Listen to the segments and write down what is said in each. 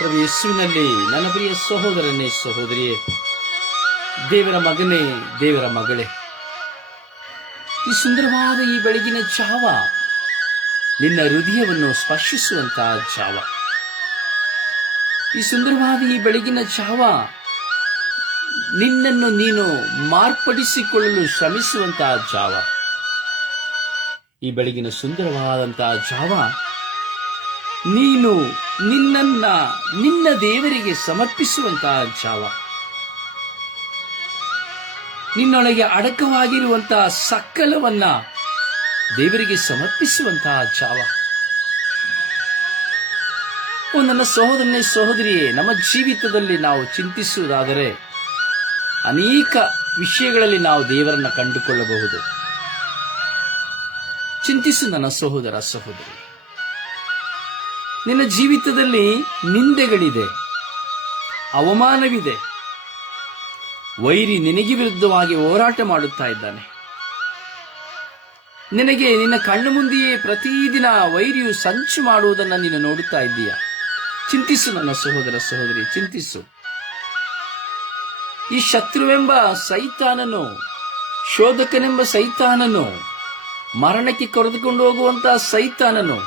ಪ್ರಭು ಯೇಸುವಿನಲ್ಲಿ, ನನ್ನ ಪ್ರಿಯ ಸಹೋದರನೇ ಸಹೋದರಿಯೇ, ದೇವರ ಮಗನೇ, ದೇವರ ಮಗಳೇ, ಈ ಸುಂದರವಾದ ಈ ಬೆಳಗಿನ ಜಾವ ನಿನ್ನ ಹೃದಯವನ್ನು ಸ್ಪರ್ಶಿಸುವಂತಹ ಜಾವ ಈ ಸುಂದರವಾದ ಈ ಬೆಳಗಿನ ಜಾವ ನಿನ್ನನ್ನು ನೀನು ಮಾರ್ಪಡಿಸಿಕೊಳ್ಳಲು ಶ್ರಮಿಸುವಂತಹ ಜಾವ ಈ ಬೆಳಗಿನ ಸುಂದರವಾದಂತಹ ಜಾವ ನೀನು ನಿನ್ನನ್ನ ನಿನ್ನ ದೇವರಿಗೆ ಸಮರ್ಪಿಸುವಂತಹ ಜಾವ. ನಿನ್ನೊಳಗೆ ಅಡಕವಾಗಿರುವಂತಹ ಸಕ್ಕಲವನ್ನ ದೇವರಿಗೆ ಸಮರ್ಪಿಸುವಂತಹ ಜಾವ. ಓ ನನ್ನ ಸಹೋದರನೇ, ಸಹೋದರಿಯೇ, ನಮ್ಮ ಜೀವಿತದಲ್ಲಿ ನಾವು ಚಿಂತಿಸುವುದಾದರೆ ಅನೇಕ ವಿಷಯಗಳಲ್ಲಿ ನಾವು ದೇವರನ್ನ ಕಂಡುಕೊಳ್ಳಬಹುದು. ಚಿಂತಿಸು ನನ್ನ ಸಹೋದರ, ಸಹೋದರಿ. ನಿನ್ನ ಜೀವಿತದಲ್ಲಿ ನಿಂದೆಗಳಿದೆ, ಅವಮಾನವಿದೆ. ವೈರಿ ನಿನಗೆ ವಿರುದ್ಧವಾಗಿ ಹೋರಾಟ ಮಾಡುತ್ತಾ ಇದ್ದಾನೆ. ನಿನಗೆ ನಿನ್ನ ಕಣ್ಣು ಮುಂದೆಯೇ ಪ್ರತಿದಿನ ವೈರಿಯು ಸಂಚು ಮಾಡುವುದನ್ನು ನೀನು ನೋಡುತ್ತಾ ಇದ್ದೀಯ? ಚಿಂತಿಸು ನನ್ನ ಸಹೋದರ ಸಹೋದರಿ, ಚಿಂತಿಸು. ಈ ಶತ್ರುವೆಂಬ ಸೈತಾನನು, ಶೋಧಕನೆಂಬ ಸೈತಾನನು, ಮರಣಕ್ಕೆ ಕರೆದುಕೊಂಡು ಹೋಗುವಂತಹ ಸೈತಾನನು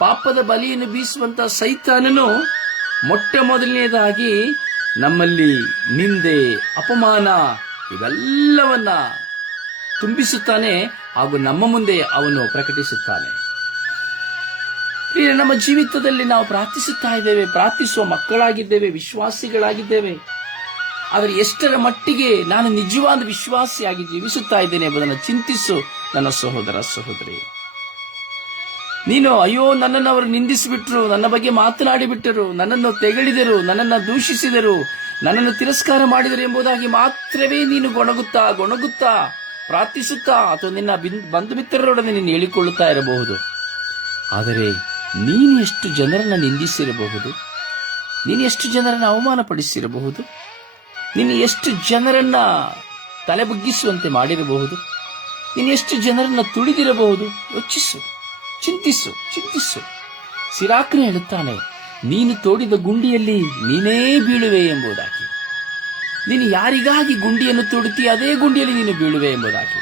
ಪಾಪದ ಬಲಿಯನ್ನು ಬೀಸುವಂತಹ ಸೈತಾನನು ಮೊಟ್ಟ ಮೊದಲನೇದಾಗಿ ನಮ್ಮಲ್ಲಿ ನಿಂದೆ, ಅಪಮಾನ ಇವೆಲ್ಲವನ್ನ ತುಂಬಿಸುತ್ತಾನೆ ಹಾಗೂ ನಮ್ಮ ಮುಂದೆ ಅವನು ಪ್ರಕಟಿಸುತ್ತಾನೆ. ನಮ್ಮ ಜೀವಿತದಲ್ಲಿ ನಾವು ಪ್ರಾರ್ಥಿಸುತ್ತಾ ಇದ್ದೇವೆ, ಪ್ರಾರ್ಥಿಸುವ ಮಕ್ಕಳಾಗಿದ್ದೇವೆ, ವಿಶ್ವಾಸಿಗಳಾಗಿದ್ದೇವೆ. ಆದರೆ ಎಷ್ಟರ ಮಟ್ಟಿಗೆ ನಾನು ನಿಜವಾದ ವಿಶ್ವಾಸಿಯಾಗಿ ಜೀವಿಸುತ್ತಾ ಇದ್ದೇನೆ ಎಂಬುದನ್ನು ಚಿಂತಿಸು ನನ್ನ ಸಹೋದರ ಸಹೋದರಿ. ನೀನು, ಅಯ್ಯೋ, ನನ್ನನ್ನು ಅವರು ನಿಂದಿಸಿಬಿಟ್ರು, ನನ್ನ ಬಗ್ಗೆ ಮಾತನಾಡಿಬಿಟ್ಟರು, ನನ್ನನ್ನು ತೆಗಳಿದರು, ನನ್ನನ್ನು ದೂಷಿಸಿದರು, ನನ್ನನ್ನು ತಿರಸ್ಕಾರ ಮಾಡಿದರು ಎಂಬುದಾಗಿ ಮಾತ್ರವೇ ನೀನು ಗೊಣಗುತ್ತಾ ಗೊಣಗುತ್ತಾ, ಪ್ರಾರ್ಥಿಸುತ್ತಾ, ಅಥವಾ ನಿನ್ನ ಬಂಧು ಮಿತ್ರರೊಡನೆ ನೀನು ಹೇಳಿಕೊಳ್ಳುತ್ತಾ ಇರಬಹುದು. ಆದರೆ ನೀನು ಎಷ್ಟು ಜನರನ್ನು ನಿಂದಿಸಿರಬಹುದು? ನೀನು ಎಷ್ಟು ಜನರನ್ನು ಅವಮಾನಪಡಿಸಿರಬಹುದು? ನೀನು ಎಷ್ಟು ಜನರನ್ನ ತಲೆಬುಗ್ಗಿಸುವಂತೆ ಮಾಡಿರಬಹುದು? ನೀನು ಎಷ್ಟು ಜನರನ್ನ ತುಳಿದಿರಬಹುದು? ಯೋಚಿಸು. ಚಿಂತಿಸು ಚಿಂತಿಸು. ಸಿರಾಕ್ನ ಹೇಳುತ್ತಾನೆ, ನೀನು ತೋಡಿದ ಗುಂಡಿಯಲ್ಲಿ ನೀನೇ ಬೀಳುವೆ ಎಂಬುದಾಗಿ. ನೀನು ಯಾರಿಗಾಗಿ ಗುಂಡಿಯನ್ನು ತೋಡುತ್ತೀಯ ಅದೇ ಗುಂಡಿಯಲ್ಲಿ ನೀನು ಬೀಳುವೆ ಎಂಬುದಾಗಿ.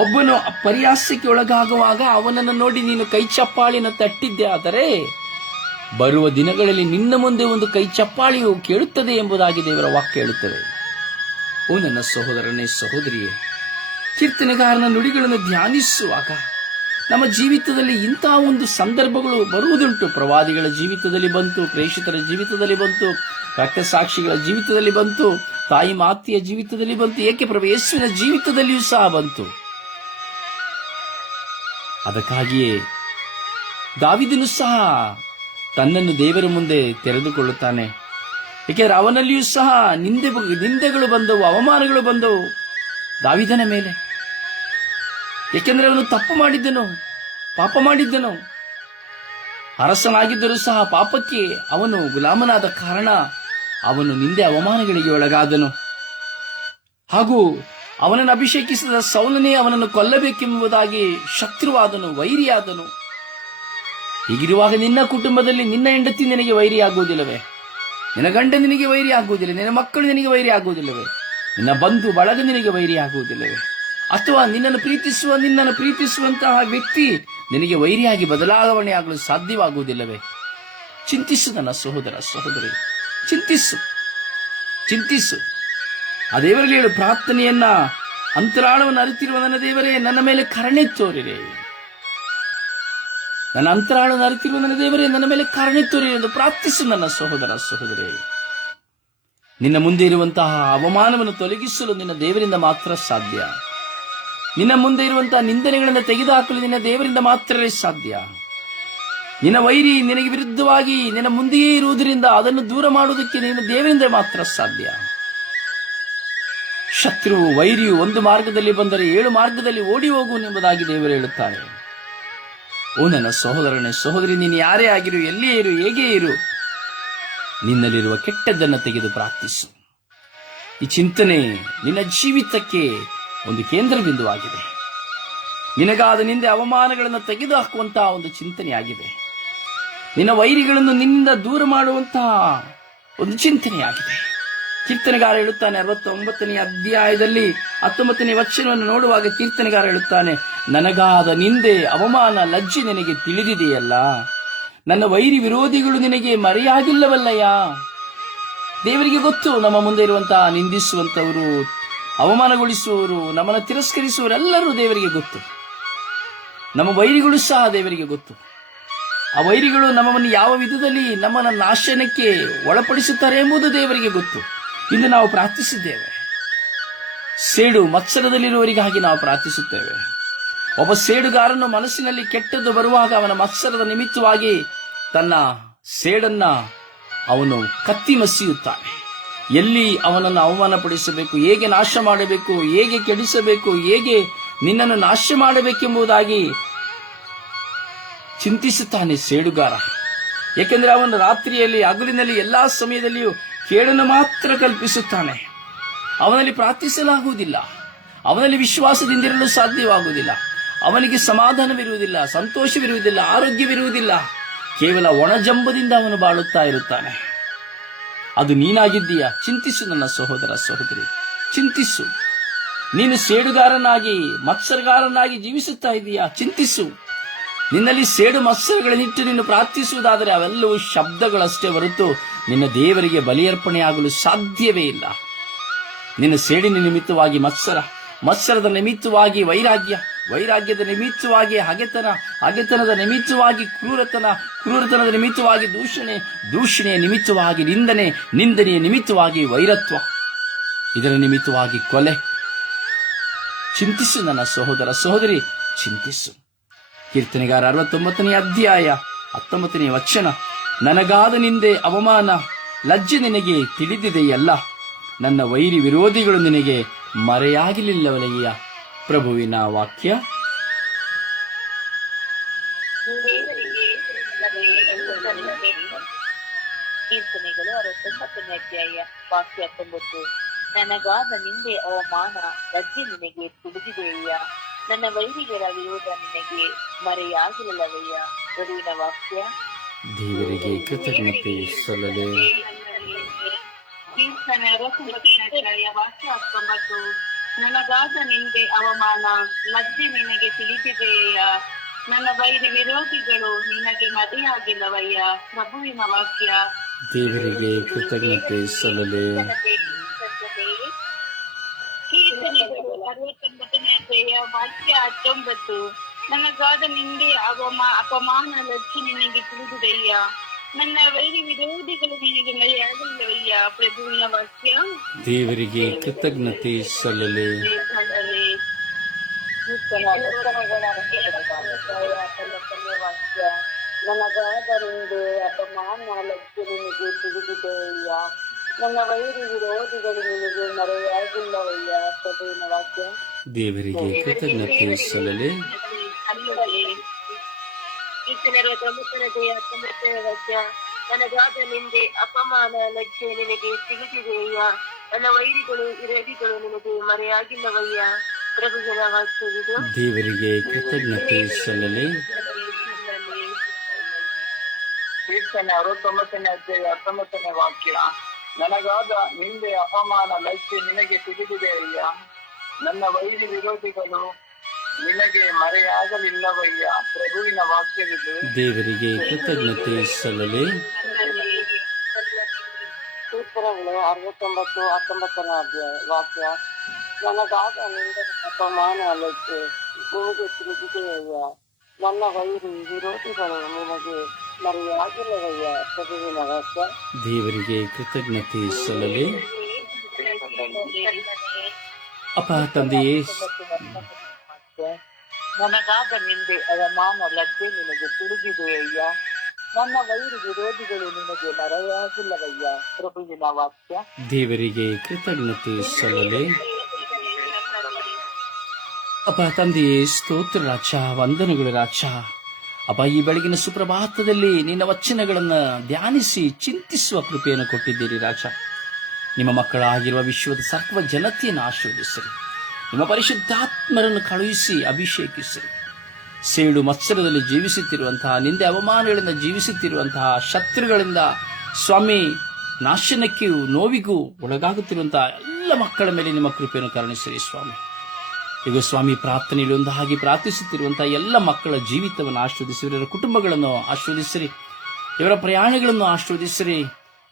ಒಬ್ಬನು ಪರಿಹಾಸ್ಯಕ್ಕೆ ಒಳಗಾಗುವಾಗ ಅವನನ್ನು ನೋಡಿ ನೀನು ಕೈ ಚಪ್ಪಾಳಿನ ತಟ್ಟಿದ್ದೆ ಆದರೆ, ಬರುವ ದಿನಗಳಲ್ಲಿ ನಿನ್ನ ಮುಂದೆ ಒಂದು ಕೈ ಚಪ್ಪಾಳಿಯು ಕೇಳುತ್ತದೆ ಎಂಬುದಾಗಿ ದೇವರ ವಾಕ್ಯ ಹೇಳುತ್ತದೆ. ಓ ನನ್ನ ಸಹೋದರನೇ, ಸಹೋದರಿಯೇ, ಕೀರ್ತನೆಗಾರನ ನುಡಿಗಳನ್ನು ಧ್ಯಾನಿಸುವಾಗ ನಮ್ಮ ಜೀವಿತದಲ್ಲಿ ಇಂತಹ ಒಂದು ಸಂದರ್ಭಗಳು ಬರುವುದುಂಟು. ಪ್ರವಾದಿಗಳ ಜೀವಿತದಲ್ಲಿ ಬಂತು, ಪ್ರೇಷಿತರ ಜೀವಿತದಲ್ಲಿ ಬಂತು, ರಕ್ತಸಾಕ್ಷಿಗಳ ಜೀವಿತದಲ್ಲಿ ಬಂತು, ತಾಯಿ ಮಾತೆಯ ಜೀವಿತದಲ್ಲಿ ಬಂತು, ಏಕೆ ಪ್ರಭು ಯೇಸುವಿನ ಜೀವಿತದಲ್ಲಿಯೂ ಸಹ ಬಂತು? ಅದಕ್ಕಾಗಿಯೇ ದಾವಿದನು ಸಹ ತನ್ನನ್ನು ದೇವರ ಮುಂದೆ ತೆರೆದುಕೊಳ್ಳುತ್ತಾನೆ. ಏಕೆಂದರೆ ಅವನಲ್ಲಿಯೂ ಸಹ ನಿಂದೆ, ನಿಂದೆಗಳು ಬಂದವು, ಅವಮಾನಗಳು ಬಂದವು. ದಾವಿದನ ಮೇಲೆ ಏಕೆಂದರೆ ಅವನು ತಪ್ಪು ಮಾಡಿದ್ದನು, ಪಾಪ ಮಾಡಿದ್ದನು. ಅರಸನಾಗಿದ್ದರೂ ಸಹ ಪಾಪಕ್ಕೆ ಅವನು ಗುಲಾಮನಾದ ಕಾರಣ ಅವನು ನಿಂದೆ ಅವಮಾನಗಳಿಗೆ ಒಳಗಾದನು. ಹಾಗೂ ಅವನನ್ನು ಅಭಿಷೇಕಿಸಿದ ಸೌಲನೇ ಅವನನ್ನು ಕೊಲ್ಲಬೇಕೆಂಬುದಾಗಿ ಶತ್ರುವಾದನು, ವೈರಿಯಾದನು. ಹೀಗಿರುವಾಗ ನಿನ್ನ ಕುಟುಂಬದಲ್ಲಿ ನಿನ್ನ ಹೆಂಡತಿ ನಿನಗೆ ವೈರಿ ಆಗುವುದಿಲ್ಲವೇ ನಿನ್ನ ಗಂಡ ನಿನಗೆ ವೈರಿ ಆಗುವುದಿಲ್ಲ ನಿನ್ನ ಮಕ್ಕಳು ನಿನಗೆ ವೈರಿ ಆಗುವುದಿಲ್ಲವೇ ನಿನ್ನ ಬಂಧು ಬಳಗ ನಿನಗೆ ವೈರಿ ಆಗುವುದಿಲ್ಲವೇ ಅಥವಾ ನಿನ್ನನ್ನು ಪ್ರೀತಿಸುವ, ನಿನ್ನನ್ನು ಪ್ರೀತಿಸುವಂತಹ ವ್ಯಕ್ತಿ ನಿನಗೆ ವೈರಿಯಾಗಿ ಬದಲಾವಣೆ ಆಗಲು ಸಾಧ್ಯವಾಗುವುದಿಲ್ಲವೇ? ಚಿಂತಿಸು ನನ್ನ ಸಹೋದರ ಸಹೋದರಿ, ಚಿಂತಿಸು ಚಿಂತಿಸು. ಆ ದೇವರಲ್ಲಿ ಹೇಳು, ಪ್ರಾರ್ಥನೆಯನ್ನ ಅಂತರಾಳವನ್ನು ಅರಿತಿರುವ ನನ್ನ ದೇವರೇ, ನನ್ನ ಮೇಲೆ ಕರುಣೆ ತೋರಿರೆ. ನನ್ನ ಅಂತರಾಳವನ್ನು ಅರಿತಿರುವ ನನ್ನ ದೇವರೇ, ನನ್ನ ಮೇಲೆ ಕರುಣೆ ತೋರಿರಿ ಎಂದು ಪ್ರಾರ್ಥಿಸು ನನ್ನ ಸಹೋದರ ಸಹೋದರಿ. ನಿನ್ನ ಮುಂದೆ ಇರುವಂತಹ ಅವಮಾನವನ್ನು ತೊಲಗಿಸಲು ನಿನ್ನ ದೇವರಿಂದ ಮಾತ್ರ ಸಾಧ್ಯ. ನಿನ್ನ ಮುಂದೆ ಇರುವಂತಹ ನಿಂದನೆಗಳನ್ನು ತೆಗೆದುಹಾಕಲು ನಿನ್ನ ದೇವರಿಂದ ಮಾತ್ರವೇ ಸಾಧ್ಯ. ನಿನ್ನ ವೈರಿ ನಿನಗೆ ವಿರುದ್ಧವಾಗಿ ನಿನ್ನ ಮುಂದೆಯೇ ಇರುವುದರಿಂದ ಅದನ್ನು ದೂರ ಮಾಡುವುದಕ್ಕೆ ನಿನ್ನ ದೇವರಿಂದ ಮಾತ್ರ ಸಾಧ್ಯ. ಶತ್ರುವು ವೈರಿಯು ಒಂದು ಮಾರ್ಗದಲ್ಲಿ ಬಂದರೆ ಏಳು ಮಾರ್ಗದಲ್ಲಿ ಓಡಿ ಹೋಗುವನೆಂಬುದಾಗಿ ದೇವರು ಹೇಳುತ್ತಾರೆ. ಓ ನನ್ನ ಸಹೋದರನೇ, ಸಹೋದರಿ, ನೀನು ಯಾರೇ ಆಗಿರು, ಎಲ್ಲಿಯೇ ಇರು, ಹೇಗೆ ಇರು, ನಿನ್ನಲ್ಲಿರುವ ಕೆಟ್ಟದ್ದನ್ನು ತೆಗೆದು ಪ್ರಾರ್ಥಿಸು. ಈ ಚಿಂತನೆ ನಿನ್ನ ಜೀವಿತಕ್ಕೆ ಒಂದು ಕೇಂದ್ರ ಬಿಂದುವಾಗಿದೆ ನಿನಗಾದ ನಿಂದೆ ಅವಮಾನಗಳನ್ನು ತೆಗೆದುಹಾಕುವಂತಹ ಒಂದು ಚಿಂತನೆಯಾಗಿದೆ. ನಿನ್ನ ವೈರಿಗಳನ್ನು ನಿನ್ನಿಂದ ದೂರ ಮಾಡುವಂತಹ ಒಂದು ಚಿಂತನೆಯಾಗಿದೆ. ಕೀರ್ತನೆಗಾರ ಹೇಳುತ್ತಾನೆ, ಅರವತ್ತೊಂಬತ್ತನೇ ಅಧ್ಯಾಯದಲ್ಲಿ ಹತ್ತೊಂಬತ್ತನೇ ವಚನವನ್ನು ನೋಡುವಾಗ ಕೀರ್ತನೆಗಾರ ಹೇಳುತ್ತಾನೆ, ನನಗಾದ ನಿಂದೆ ಅವಮಾನ ಲಜ್ಜೆ ನಿನಗೆ ತಿಳಿದಿದೆಯಲ್ಲ? ನನ್ನ ವೈರಿ ವಿರೋಧಿಗಳು ನಿನಗೆ ಮರೆಯಾಗಿಲ್ಲವಲ್ಲಯ್ಯ? ದೇವರಿಗೆ ಗೊತ್ತು, ನಮ್ಮ ಮುಂದೆ ಇರುವಂತಹ ನಿಂದಿಸುವಂತವರು ಅವಮಾನಗೊಳಿಸುವವರು, ನಮ್ಮನ್ನು ತಿರಸ್ಕರಿಸುವವರೆಲ್ಲರೂ ದೇವರಿಗೆ ಗೊತ್ತು. ನಮ್ಮ ವೈರಿಗಳು ಸಹ ದೇವರಿಗೆ ಗೊತ್ತು. ಆ ವೈರಿಗಳು ನಮ್ಮನ್ನು ಯಾವ ವಿಧದಲ್ಲಿ ನಮ್ಮನ್ನು ನಾಶನಕ್ಕೆ ಒಳಪಡಿಸುತ್ತಾರೆ ಎಂಬುದು ದೇವರಿಗೆ ಗೊತ್ತು. ಇಂದು ನಾವು ಪ್ರಾರ್ಥಿಸಿದ್ದೇವೆ. ಸೇಡು ಮತ್ಸರದಲ್ಲಿರುವವರಿಗಾಗಿ ನಾವು ಪ್ರಾರ್ಥಿಸುತ್ತೇವೆ. ಒಬ್ಬ ಸೇಡುಗಾರನು ಮನಸ್ಸಿನಲ್ಲಿ ಕೆಟ್ಟದ್ದು ಬರುವಾಗ ಅವನ ಮತ್ಸರದ ನಿಮಿತ್ತವಾಗಿ ತನ್ನ ಸೇಡನ್ನ ಅವನು ಕತ್ತಿ ಮಸಿಯುತ್ತಾನೆ ಎಲ್ಲಿ ಅವನನ್ನು ಅವಮಾನಪಡಿಸಬೇಕು, ಹೇಗೆ ನಾಶ ಮಾಡಬೇಕು, ಹೇಗೆ ಕೆಡಿಸಬೇಕು, ಹೇಗೆ ನಿನ್ನನ್ನು ನಾಶ ಮಾಡಬೇಕೆಂಬುದಾಗಿ ಚಿಂತಿಸುತ್ತಾನೆ ಸೇಡುಗಾರ. ಏಕೆಂದರೆ ಅವನು ರಾತ್ರಿಯಲ್ಲಿ, ಹಗಲಿನಲ್ಲಿ, ಎಲ್ಲಾ ಸಮಯದಲ್ಲಿಯೂ ಕೇಳನ್ನು ಮಾತ್ರ ಕಲ್ಪಿಸುತ್ತಾನೆ. ಅವನಲ್ಲಿ ಪ್ರಾರ್ಥಿಸಲಾಗುವುದಿಲ್ಲ. ಅವನಲ್ಲಿ ವಿಶ್ವಾಸದಿಂದಿರಲು ಸಾಧ್ಯವಾಗುವುದಿಲ್ಲ. ಅವನಿಗೆ ಸಮಾಧಾನವಿರುವುದಿಲ್ಲ, ಸಂತೋಷವಿರುವುದಿಲ್ಲ, ಆರೋಗ್ಯವಿರುವುದಿಲ್ಲ. ಕೇವಲ ಒಣಜಂಬದಿಂದ ಅವನು ಬಾಳುತ್ತಾ ಇರುತ್ತಾನೆ. ಅದು ನೀನಾಗಿದ್ದೀಯ? ಚಿಂತಿಸು ನನ್ನ ಸಹೋದರ ಸಹೋದರಿ. ಚಿಂತಿಸು. ನೀನು ಸೇಡುಗಾರನಾಗಿ, ಮತ್ಸರಗಾರನಾಗಿ ಜೀವಿಸುತ್ತಾ ಇದ್ದೀಯಾ ಚಿಂತಿಸು. ನಿನ್ನಲ್ಲಿ ಸೇಡು ಮತ್ಸರಗಳನ್ನಿಟ್ಟು ನೀನು ಪ್ರಾರ್ಥಿಸುವುದಾದರೆ ಅವೆಲ್ಲವೂ ಶಬ್ದಗಳಷ್ಟೇ ಹೊರತು ನಿನ್ನ ದೇವರಿಗೆ ಬಲಿಯರ್ಪಣೆಯಾಗಲು ಸಾಧ್ಯವೇ ಇಲ್ಲ. ನಿನ್ನ ಸೇಡಿನ ನಿಮಿತ್ತವಾಗಿ ಮತ್ಸರ, ಮತ್ಸರದ ನಿಮಿತ್ತವಾಗಿ ವೈರಾಗ್ಯ, ವೈರಾಗ್ಯದ ನಿಮಿತ್ತವಾಗಿ ಹಗೆತನ, ಹಗೆತನದ ನಿಮಿತ್ತವಾಗಿ ಕ್ರೂರತನ ಕ್ರೂರತನದ ನಿಮಿತ್ತವಾಗಿ ದೂಷಣೆ, ದೂಷಣೆಯ ನಿಮಿತ್ತವಾಗಿ ನಿಂದನೆ, ನಿಂದನೆಯ ನಿಮಿತ್ತವಾಗಿ ವೈರತ್ವ. ಇದರ ನಿಮಿತ್ತವಾಗಿ ಕೊಲೆ. ಚಿಂತಿಸು ನನ್ನ ಸಹೋದರ ಸಹೋದರಿ, ಚಿಂತಿಸು. ಕೀರ್ತನೆಗಾರ ಅರವತ್ತೊಂಬತ್ತನೇ ಅಧ್ಯಾಯ, ಹತ್ತೊಂಬತ್ತನೇ ವಚನ. ನನಗಾದ ನಿಂದೆ ಅವಮಾನ, ಲಜ್ಜೆ ನಿನಗೆ ತಿಳಿದಿದೆಯಲ್ಲ. ನನ್ನ ವೈರಿ ವಿರೋಧಿಗಳು ನಿನಗೆ ಮರೆಯಾಗಲಿಲ್ಲವಲಯ್ಯ ಪ್ರಭುವಿನ ವಾಕ್ಯ ಕೀರ್ತನೆಗಳು ಅರವತ್ತೊಂಬತ್ತನೇ ಅಧ್ಯಾಯ ವಾಕ್ಯ ಹತ್ತೊಂಬತ್ತು. ನನಗಾದ ನಿಂದೆ ಅವಮಾನ ಲಜ್ಜೆ ನಿನಗೆ ತಿಳಿದಿದೆಯ ನನ್ನ ವೈರಿಗರ ವಿರೋಧ ನಿನಗೆ ಮರೆಯಾಗಿರಲವಯ್ಯ ಗುರುವಿನ ವಾಕ್ಯ. ದೇವರಿಗೆ ಕೃತಜ್ಞತೆ ಸಲ್ಲದೆ ಕೀರ್ತನೆ ಅರವತ್ತೊಂಬತ್ತನೇ ಅಧ್ಯಾಯ ವಾಕ್ಯ ಹತ್ತೊಂಬತ್ತು. ನನಗಾದ ನಿಂದೆ ಅವಮಾನ ಮಧ್ಯೆ ನಿನಗೆ ತಿಳಿದಿದೆಯ ನನ್ನ ವೈರಿ ವಿರೋಧಿಗಳು ನಿನಗೆ ಮರೆಯಾಗಿಲ್ಲವಯ್ಯ. ಪ್ರಭುವಿನ ವಾಕ್ಯ. ದೇವರಿಗೆ ಕೃತಜ್ಞತೆ ಸಲ್ಲಲಿ. ವಾಕ್ಯ ಹತ್ತೊಂಬತ್ತು ನನಗಾದ ನಿಂದೆ ಅವಮ ಅಪಮಾನ ಲಕ್ಷಿ ನಿನಗೆ ತಿಳಿದಿದೆಯ್ಯ ನನ್ನ ವೈರಿ ವಿರೋಧಿಗಳು ನಿನಗೆ ಮರೆಯಾಗಲ್ಲವಯ್ಯ ಪ್ರಭುವಿನ ವಾಕ್ಯ ದೇವರಿಗೆ ಕೃತಜ್ಞತೆ ಸಲ್ಲಲೆ. ನನಗಾದರಿಂದ ಅಪಮಾನ ಲಜ್ಜೆ ನಿನಗೆ ತಿಳಿದಿದೆಯಯ್ಯ? ನನ್ನ ವೈರಿ ವಿರೋಧಿಗಳು ನಿನಗೆ ಮರೆಯಾಗಿಲ್ಲವಯ್ಯ? ಸದೇನ ವಾಕ್ಯ. ದೇವರಿಗೆ ಕೃತಜ್ಞತೆ ಸಲ್ಲಲೆ. ಕೀರ್ತನೆಗಳ ತೊಂಬತ್ತನೇ ಹತ್ತೊಂಬತ್ತನೇ ವಾಕ್ಯ ನನಗಾದ ನಿಂದೆ ಅಪಮಾನ ಲಜ್ಜೆ ನಿನಗೆ ತಿಳಿದಿದೆಯಯ್ಯ? ನನ್ನ ವೈರಿಗಳು ವಿರೋಧಿಗಳು ನಿನಗೆ ಮರೆಯಾಗಿಲ್ಲವಯ್ಯ? ಪ್ರಭುಜನ ವಾಕ್ಯವಿದು. ದೇವರಿಗೆ ಕೃತಜ್ಞತೆ ಸಲ್ಲಲೆ. ಕೀರ್ತನೆ ಅರವತ್ತೊಂಬತ್ತನೇ ಅಧ್ಯಾಯ ಹತ್ತೊಂಬತ್ತನೇ ವಾಕ್ಯ. ನನಗಾದ ನಿಂದೆ ಅಪಮಾನ ಲಜ್ಜೆ ನಿನಗೆ ತಿಳಿದಿದೆಯಯ್ಯ ನನ್ನ ವೈರಿ ವಿರೋಧಿಗಳು ನಿನಗೆ ಮರೆಯಾಗಲಿಲ್ಲವಯ್ಯ. ಪ್ರಭುವಿನ ವಾಕ್ಯವಿದೆ. ದೇವರಿಗೆ ಕೃತಜ್ಞತೆ ಸಲ್ಲಲಿ. ಸೂತ್ರಗಳು ಅರವತ್ತೊಂಬತ್ತು ಹತ್ತೊಂಬತ್ತನೇ ಅಧ್ಯಾಯ ವಾಕ್ಯ. ನನಗಾದ ನಿಂದ ಅಪಮಾನ ಲಜ್ಜೆ ನಿನಗೆ ತಿಳಿದಿದೆಯಯ್ಯ ನನ್ನ ವೈರಿ ವಿರೋಧಿಗಳು ನಿನಗೆ ದೇವರಿಗೆ ಕೃತಜ್ಞತೆ ಸಲ್ಲಲಿ. ಅಪ್ಪ ತಂದೆಯೇ ನನಗಾದ ನಿಂದೆ ಅವಮಾನ ಲಜ್ಜೆ ನಿನಗೆ ತಿಳಿದಿದೆಯಯ್ಯ. ನನ್ನ ವೈರಿ ವಿರೋಧಿಗಳು ನಿನಗೆ ಮರೆಯಾಗಿಲ್ಲವಯ್ಯ. ಪ್ರಭುವಿನ ವಾಕ್ಯ. ದೇವರಿಗೆ ಕೃತಜ್ಞತೆ ಸಲ್ಲಲೆ. ಅಪ್ಪ ತಂದೆಯೇ ಸ್ತೋತ್ರ ರಾಜ ವಂದನೆಗಳು ರಾಜ ಅಪ್ಪ ಈ ಬೆಳಗಿನ ಸುಪ್ರಭಾತದಲ್ಲಿ ನಿನ್ನ ವಚನಗಳನ್ನು ಧ್ಯಾನಿಸಿ, ಚಿಂತಿಸುವ ಕೃಪೆಯನ್ನು ಕೊಟ್ಟಿದ್ದೀರಿ ರಾಜ. ನಿಮ್ಮ ಮಕ್ಕಳಾಗಿರುವ ವಿಶ್ವದ ಸರ್ವ ಜನತೆಯನ್ನು ಆಶೀರ್ವದಿಸಿರಿ. ನಿಮ್ಮ ಪರಿಶುದ್ಧಾತ್ಮರನ್ನು ಕಳುಹಿಸಿ ಅಭಿಷೇಕಿಸಿರಿ. ಸೇಡು ಮತ್ಸರದಲ್ಲಿ ಜೀವಿಸುತ್ತಿರುವಂತಹ, ನಿಂದೆ ಅವಮಾನಗಳಿಂದ ಜೀವಿಸುತ್ತಿರುವಂತಹ, ಶತ್ರುಗಳಿಂದ ಸ್ವಾಮಿ ನಾಶನಕ್ಕೆ ನೋವಿಗೂ ಒಳಗಾಗುತ್ತಿರುವಂತಹ ಎಲ್ಲ ಮಕ್ಕಳ ಮೇಲೆ ನಿಮ್ಮ ಕೃಪೆಯನ್ನು ಕರುಣಿಸಿರಿ ಸ್ವಾಮಿ. ಈಗ ಸ್ವಾಮಿ, ಪ್ರಾರ್ಥನೆಯಲ್ಲಿ ಒಂದು ಹಾಗೆ ಪ್ರಾರ್ಥಿಸುತ್ತಿರುವಂತಹ ಎಲ್ಲ ಮಕ್ಕಳ ಜೀವಿತವನ್ನು ಆಶ್ರವದಿಸಿರಿ ಇವರ ಕುಟುಂಬಗಳನ್ನು ಆಶ್ರವದಿಸಿರಿ, ಇವರ ಪ್ರಯಾಣಗಳನ್ನು ಆಶ್ರವದಿಸಿರಿ,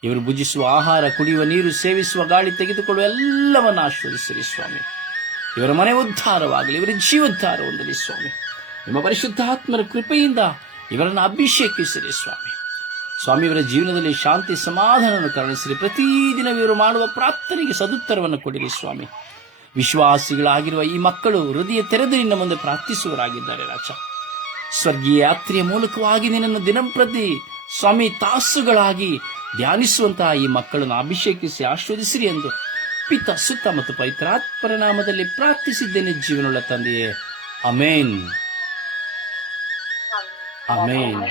ಇವರು ಭುಜಿಸುವ ಆಹಾರ, ಕುಡಿಯುವ ನೀರು, ಸೇವಿಸುವ ಗಾಳಿ, ತೆಗೆದುಕೊಳ್ಳುವ ಎಲ್ಲವನ್ನು ಆಶ್ರವದಿಸಿರಿ ಸ್ವಾಮಿ. ಇವರ ಮನೆ ಉದ್ಧಾರವಾಗಲಿ, ಇವರ ಜೀವೋದ್ಧಾರ ಹೊಂದಲಿ ಸ್ವಾಮಿ. ನಿಮ್ಮ ಪರಿಶುದ್ಧಾತ್ಮರ ಕೃಪೆಯಿಂದ ಇವರನ್ನು ಅಭಿಷೇಕಿಸಿರಿ ಸ್ವಾಮಿ. ಸ್ವಾಮಿ, ಇವರ ಜೀವನದಲ್ಲಿ ಶಾಂತಿ ಸಮಾಧಾನವನ್ನು ಕರುಣಿಸಿರಿ. ಪ್ರತಿದಿನ ಇವರು ಮಾಡುವ ಪ್ರಾರ್ಥನೆಗೆ ಸದುತ್ತರವನ್ನು ಕೊಡಿರಿ ಸ್ವಾಮಿ. ವಿಶ್ವಾಸಿಗಳಾಗಿರುವ ಈ ಮಕ್ಕಳು ಹೃದಯ ತೆರೆದು ನಿನ್ನ ಮುಂದೆ ಪ್ರಾರ್ಥಿಸುವರಾಗಿದ್ದಾರೆ ರಾಜ. ಸ್ವರ್ಗೀಯ ಯಾತ್ರೆಯ ಮೂಲಕವಾಗಿ ನಿನ್ನನ್ನು ದಿನಂಪ್ರತಿ ಸ್ವಾಮಿ ತಾಸುಗಳಾಗಿ ಧ್ಯಾನಿಸುವಂತಹ ಈ ಮಕ್ಕಳನ್ನು ಅಭಿಷೇಕಿಸಿ ಆಶ್ವದಿಸಿರಿ ಎಂದು ಪಿತ ಸುತ್ತ ಮತ್ತು ಪವಿತ್ರಾತ್ಮರ ನಾಮದಲ್ಲಿ ಪ್ರಾರ್ಥಿಸಿದ್ದೇನೆ ಜೀವನುಳ್ಳ ತಂದೆಯೇ. Amen amen